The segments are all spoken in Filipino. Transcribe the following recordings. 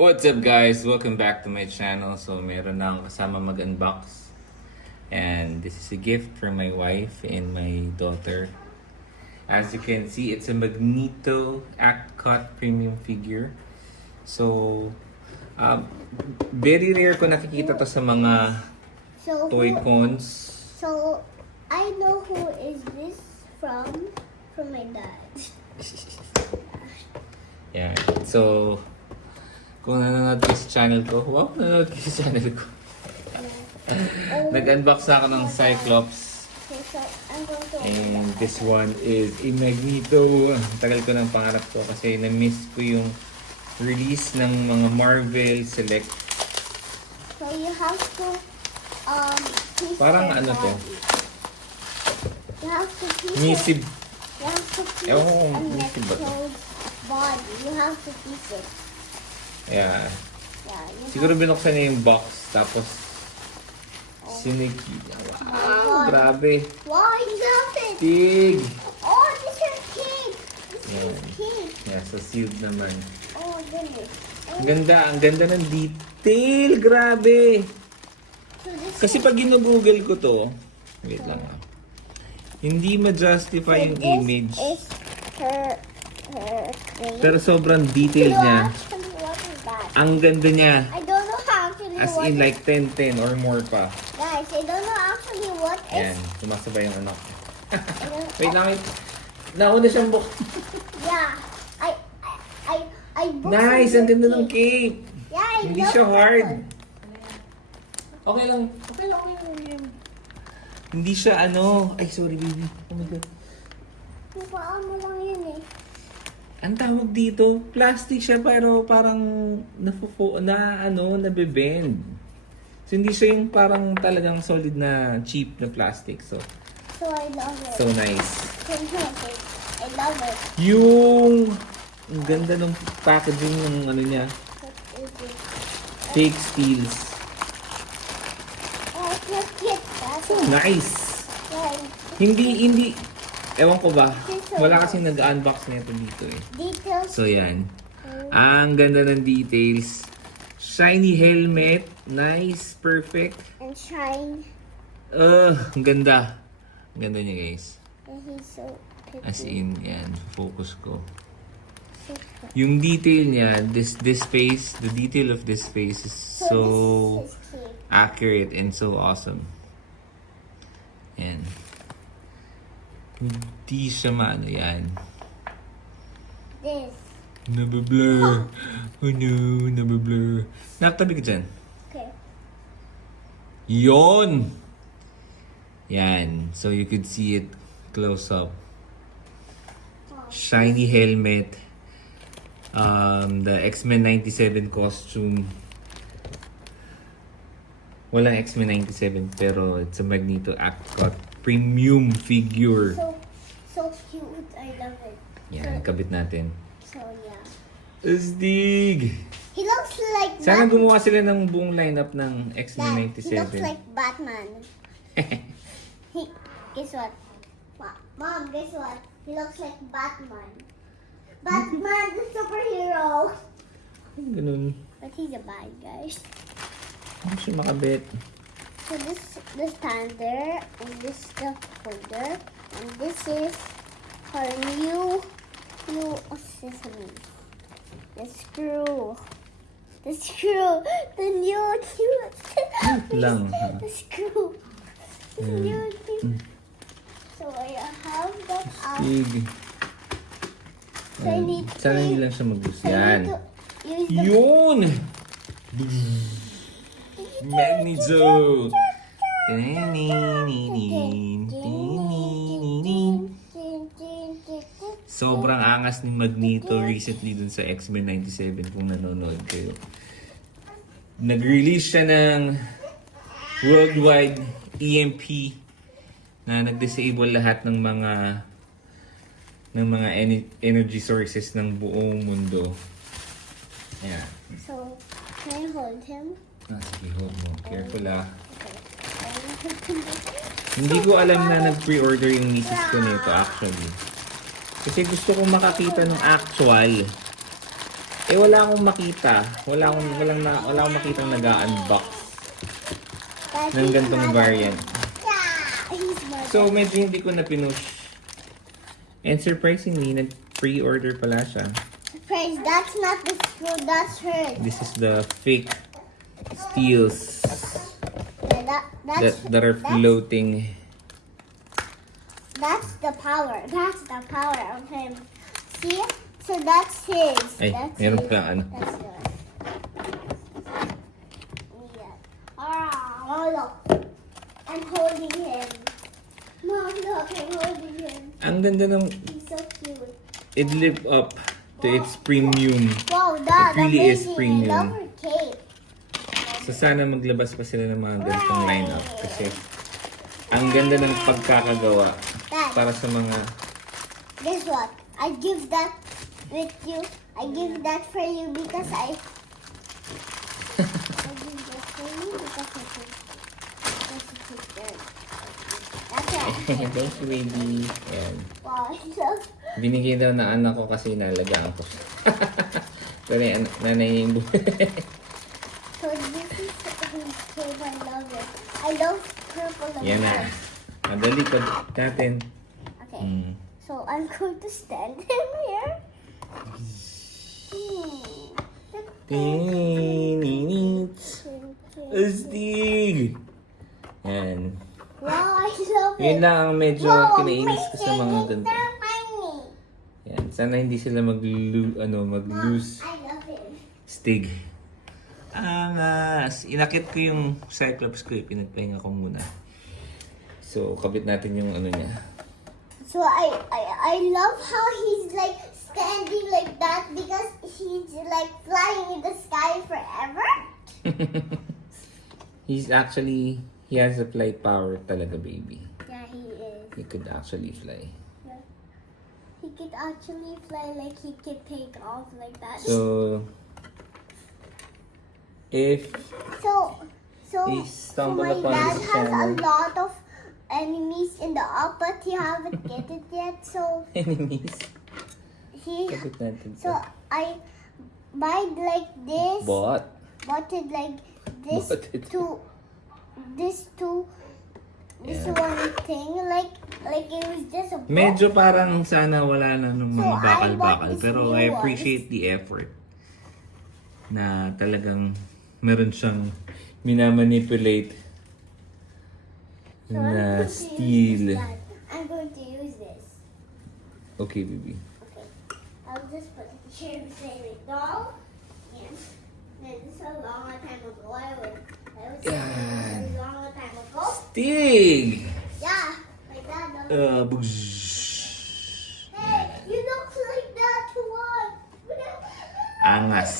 What's up guys? Welcome back to my channel. So meron na akong kasama mag-unbox. And this is a gift from my wife and my daughter. As you can see, it's a Magneto Act-Cut premium figure. So, very rare ko nakikita to sa mga toy cons. So, I know who is this from my dad. Yeah. So, kung nanonood kayo sa channel ko, wow, nanonood kayo sa channel ko. Nag-unbox na ako ng Cyclops. So, I'm going to And this one is a Magneto. Tagal ko ng pangarap ko kasi na-miss ko yung release ng mga Marvel Select. So, you have to piece Parang their ano to? body. You have to piece Misib. You have to piece Ewan ko a kung misib ba to? Metro's body. You have to piece it. Yeah. Yeah, you Siguro binuksan niya yung box. Tapos siniki. Wow, grabe. Wow, I love it! Big. Oh, this is cake! This Yeah. is cake! Yeah, so sealed naman. Oh, goodness. Ang ganda ng detail. Grabe. So this Kasi pag ginugoogle ko to, wait lang hindi ma-justify yung image. is her thing. Pero sobrang detailed So niya. actually, what is that? Ang ganda niya. I don't know actually As what in is- like 10-10 or more pa. Guys, I don't know actually what is. Ayan, sumasabay yung anak. I don't- Wait lang, wait. Nauna siyang book. Yeah, I booked Nice, ang some ganda ng cake. cape. Yeah, I Hindi love siya that hard. one. Okay lang. Okay lang. Hindi siya ano. Ay, sorry baby. Oh my God. Napaan mo lang yun eh. Ang tawag dito, plastic siya pero parang nabebend. So hindi siya yung parang talagang solid na cheap na plastic. So So I love it. so nice. I love it. Yung ang ganda ng packaging ng ano niya, What is it? fake steels. Oh, it's not cute. That's So nice. right. Hindi ewan ko ba. Wala kasing nag-unbox nito dito eh. Details. So yan. Ang ganda ng details. Shiny helmet. Nice. Perfect. And shine. Ang ganda. Ang ganda niya guys. And he's so pretty. As in, yan. Focus ko. So pretty. Yung detail niya, this face, the detail of this face is so this is cute. accurate and so awesome. Yan. Hindi siya maano yan. This. Nabablur. Oh no, nabablur. Nakatabi ka dyan. Okay. Yon! Yan. So you could see it close up. Shiny helmet. The X-Men 97 costume. Walang X-Men 97 pero it's a Magneto Act-Cut premium figure. So cute. I love it. Yan, kabit natin. So yeah. Astig! He looks like Sana Batman. gumawa sila ng buong lineup ng Dad, X-Men he looks 97. like Batman. Guess what? Mom, guess what? He looks like Batman. Batman, the superhero. Ganun. But he's a bad guy. Hindi siya makabit. So this stand there, and this the holder, and this is her new what's this mean? The screw. The screw. The new Lang, ha? The screw. The new So I have that up. Astig. So I need to Sana hindi lang siya mag-boost. I Yan. need to use the Yun! Magneto! Sobrang angas ni Magneto recently dun sa X-Men 97 kung nanonood kayo. Nag-release siya ng worldwide EMP na nag-disable lahat ng mga energy sources ng buong mundo. Ayan. So can I hold him? Sige, hold mo. Careful ah. Okay. Hindi ko alam na nag-pre-order yung misis ko nito actually. Kasi gusto ko makakita ng actual. Eh, wala akong makita. Wala akong makitang nag-unbox That ng he's gantong mother. variant. Yeah, he's mother. So, medyo hindi ko na pinush. And surprisingly, nag-pre-order pala siya. Praise, that's not the screw, that's her. This is the fake steels Yeah, that are floating. That's the power. That's the power of him. See? So that's his. Ay, That's meron his. pa ano. That's yours. Yeah. Oh, look. I'm holding him. Mom, look, I'm holding him. Ang ganda ng He's so cute. it live up to its premium. Wow, Dad, It really is amazing. premium. I love her cape. So sana maglabas pa sila ng mga ganitong lineup kasi ang ganda ng pagkakagawa Dad, para sa mga guess what? I give that with you. I give that for you because I give that for you because I think it's good. That's right. thank you baby. Ayan. Wow, I love. Binigay daw na anak ko kasi nalagaan ko siya. Pero yung nanay yung So this is his cape. I love it. I love purple and Yan na. white. Madali ko natin. Okay. Mm. So I'm going to stand him here. Tinit. Astig! Yan. Wow, I love it. Yun lang ang medyo Wow, kinainis ko sa mga amazing. ganito. It's so funny. Yan. Sana hindi sila mag-lose I love it. stig. Angas! Inakit ko yung Cyclops ko eh. Pinagpahinga ko muna. So, kabit natin yung ano niya. So I love how he's like standing like that because he's like flying in the sky forever. He has a flight power talaga, baby. Yeah, he is. He could actually fly. He could actually fly like he could take off like that. So, if So He stumbled my upon dad this has a channel. lot of enemies in the up, but he haven't get it yet. So enemies, he kabit natin so to. I buy like this. But, Bought it like this Bought it. to this Yeah. one thing like it was just a book. medyo parang sana wala na nung So, mga I bought bakal-bakal. this Pero new I ones. appreciate the effort na talagang meron siyang minamanipulate So I'm na going to use steel. this, Dad. I'm going to use this. Okay, baby. Okay. I'll just put it here beside my doll. And then this is a long time ago. I was Yan. a long time ago. Stig! Yeah. Like that. Bugzz. Hey, you look like that one. Angas.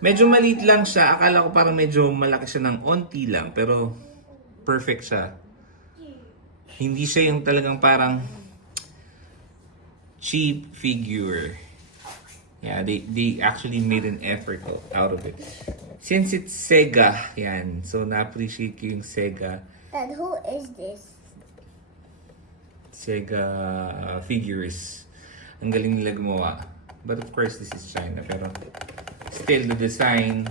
Medyo maliit lang siya. Akala ko parang medyo malaki siya ng onti lang. Pero perfect siya. Hindi siya yung talagang parang cheap figure. Yeah, they actually made an effort out of it. Since it's Sega, yan. So, na-appreciate ko yung Sega Dad, who is this? figures. Ang galing nila gumawa. But of course, this is China. Pero still, the design,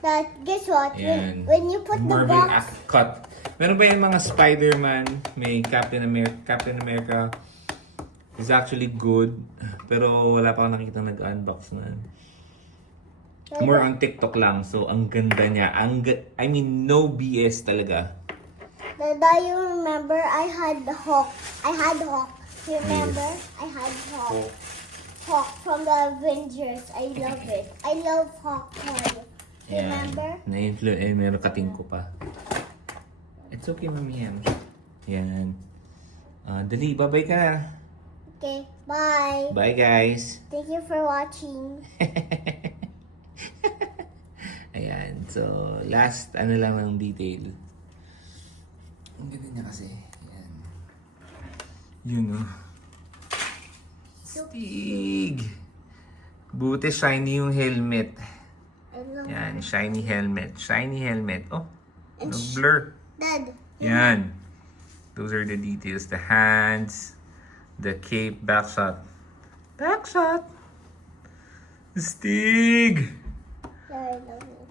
Dad, guess what? yan. When you put the Marvel box, cut. Meron ba yung mga Spider-Man? May Captain America. Captain America is actually good. Pero wala pa akong nakikita nag-unbox na. More on TikTok lang. So, ang ganda niya. I mean, no BS talaga. Dad, you remember I had the Hawk. I had Hawk. Remember? I had Hawk. Hawk from the Avengers. I love it. I love Hawk toy. Remember? Na-influence. Eh, meron katingko pa. It's okay, Mami Ham. Yan. Dali, bye-bye ka na. Okay, bye. Bye, guys. Thank you for watching. Ayan. So, last, ano lang ng detail. Ang ganda niya kasi. Ayan. Yun, oh. Stig! Buti shiny yung helmet. I love Yan, shiny helmet. Shiny helmet. Oh, blur. Dad. Yan. Those are the details. The hands, the cape, back shot. Back shot! Stig! Yeah, I love it.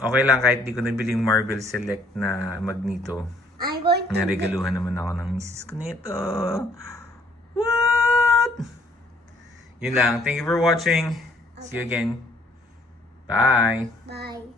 Okay lang kahit di ko nabiling Marvel Select na Magneto. I'm going to Naregaluhan naman ako ng misis ko nito. What? Yun lang. Thank you for watching. See you again. Bye. Bye.